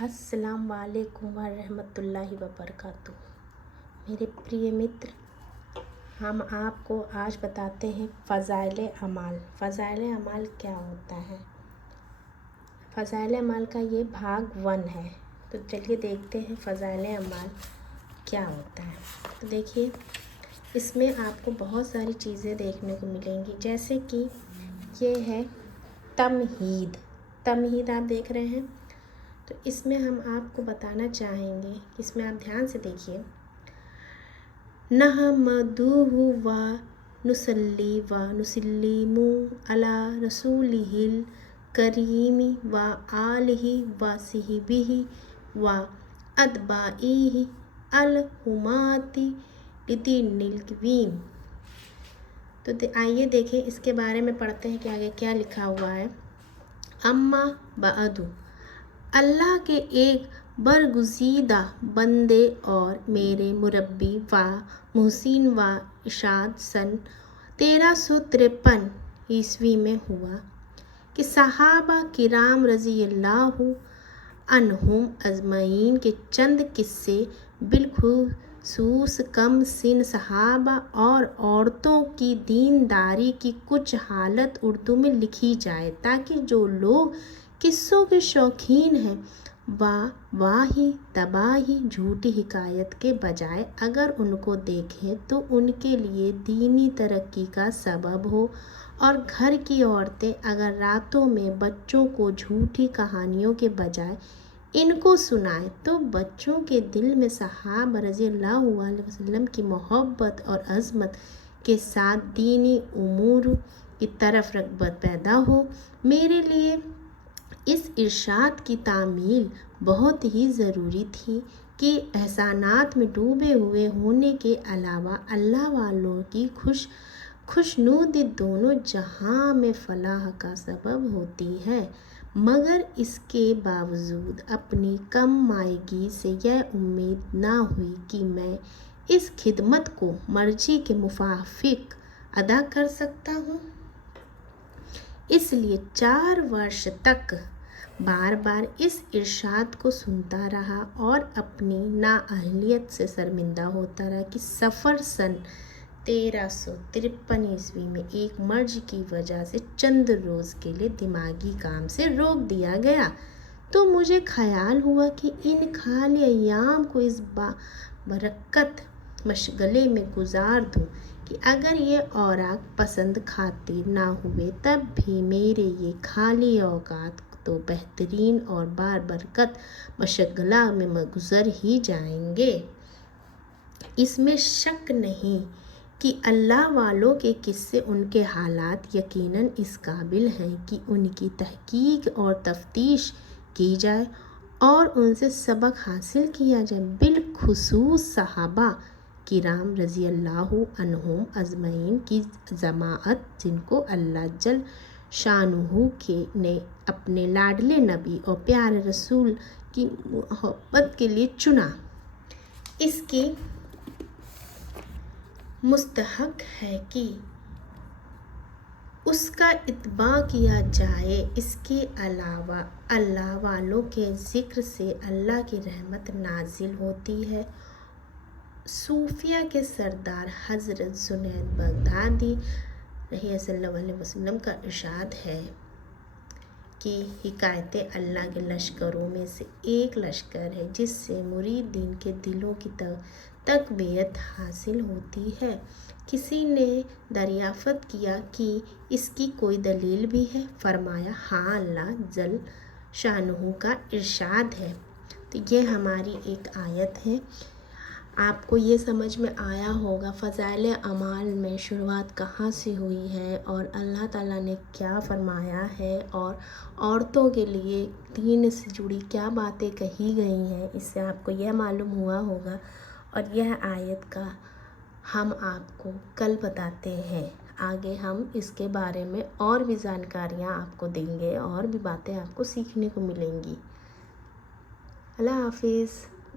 अस्सलाम वालेकुम वरहमतुल्लाहि वबरकातुह। मेरे प्रिय मित्र, हम आपको आज बताते हैं फ़ज़ाइल अमाल। फ़ज़ाइल अमाल क्या होता है? फ़ज़ाइल अमाल का ये भाग 1 है। तो चलिए देखते हैं फ़ज़ाइल अमाल क्या होता है। तो देखिए, इसमें आपको बहुत सारी चीज़ें देखने को मिलेंगी, जैसे कि ये है तमहीद। तमहीद आप देख रहे हैं। तो इसमें हम आपको बताना चाहेंगे, इसमें आप ध्यान से देखिए। नहमदुहु व नुसल्ली व नुसल्लिमु अला रसूलिहिल करीमी व आलिहि व सहबिहि व अतबाइहि अल हुमाति लिदीनिल क़वीम। तो आइए देखें, इसके बारे में पढ़ते हैं कि आगे क्या लिखा हुआ है। अम्मा बअदु, अल्लाह के एक बरगुज़ीदा बंदे और मेरे मुरब्बी व मुहसिन व इरशाद सन 1353 ईस्वी में हुआ कि सहाबा किराम रज़ियल्लाहु अन्हुम अजमईन के चंद किस्से बिलखुसूस कम सिन सहाबा और औरतों की दीनदारी की कुछ हालत उर्दू में लिखी जाए, ताकि जो लोग किस्सों के शौकीन हैं वाही तबाही झूठी हिकायत के बजाय अगर उनको देखें तो उनके लिए दीनी तरक्की का सबब हो। और घर की औरतें अगर रातों में बच्चों को झूठी कहानियों के बजाय इनको सुनाएं तो बच्चों के दिल में सहाबा रज़ियल्लाहु अलैहि वसल्लम की मोहब्बत और अज़मत के साथ दीनी उमूर की तरफ रग़बत पैदा हो। मेरे लिए इस इरशाद की तामील बहुत ही ज़रूरी थी कि एहसानात में डूबे हुए होने के अलावा अल्लाह वालों की खुशनुदी दोनों जहां में फलाह का सबब होती है। मगर इसके बावजूद अपनी कम मायगी से यह उम्मीद ना हुई कि मैं इस खिदमत को मर्जी के मुताबिक अदा कर सकता हूँ। इसलिए 4 वर्ष तक बार बार इस इरशाद को सुनता रहा और अपनी नाअहलियत से शर्मिंदा होता रहा कि सफ़र सन 1353 ईस्वी में एक मर्ज की वजह से चंद रोज़ के लिए दिमागी काम से रोक दिया गया। तो मुझे ख्याल हुआ कि इन खाली अय्याम को इस बरकत मशगले में गुजार दूँ कि अगर ये औराक पसंद खातिर ना हुए तब भी मेरे ये खाली औकात तो बेहतरीन और बारबरकत मशगला में गुजर ही जाएंगे। इसमें शक नहीं कि अल्लाह वालों के किस्से, उनके हालात यकीनन इस काबिल हैं कि उनकी तहकीक और तफ्तीश की जाए और उनसे सबक हासिल किया जाए। बिलखुसूस सहाबा किराम रज़ियल्लाहु अन्हुम अजमईन की जमाअत, जिनको अल्लाह जल शानुहु ने अपने लाडले नबी और प्यारे रसूल की मोहब्बत के लिए चुना, इसकी मुस्तहक है कि उसका इत्बा किया जाए। इसके अलावा अल्लाह वालों के ज़िक्र से अल्लाह की रहमत नाजिल होती है। सूफिया के सरदार हज़रत जुनैद बगदादी सल्लल्लाहु अलैहि वसल्लम का इरशाद है कि हिकायतें अल्लाह के लश्करों में से एक लश्कर है जिससे मुरीदीन के दिलों की तकबीयत हासिल होती है। किसी ने दरियाफ़त किया कि इसकी कोई दलील भी है? फरमाया, हाँ, अल्लाह जल शानुहु का इरशाद है। तो ये हमारी एक आयत है। आपको ये समझ में आया होगा फ़ज़ाइल अमाल में शुरुआत कहाँ से हुई है और अल्लाह ताला ने क्या फरमाया है और औरतों के लिए दीन से जुड़ी क्या बातें कही गई हैं। इससे आपको यह मालूम हुआ होगा। और यह आयत का हम आपको कल बताते हैं। आगे हम इसके बारे में और भी जानकारियाँ आपको देंगे और भी बातें आपको सीखने को मिलेंगी। अल्लाह हाफिज़।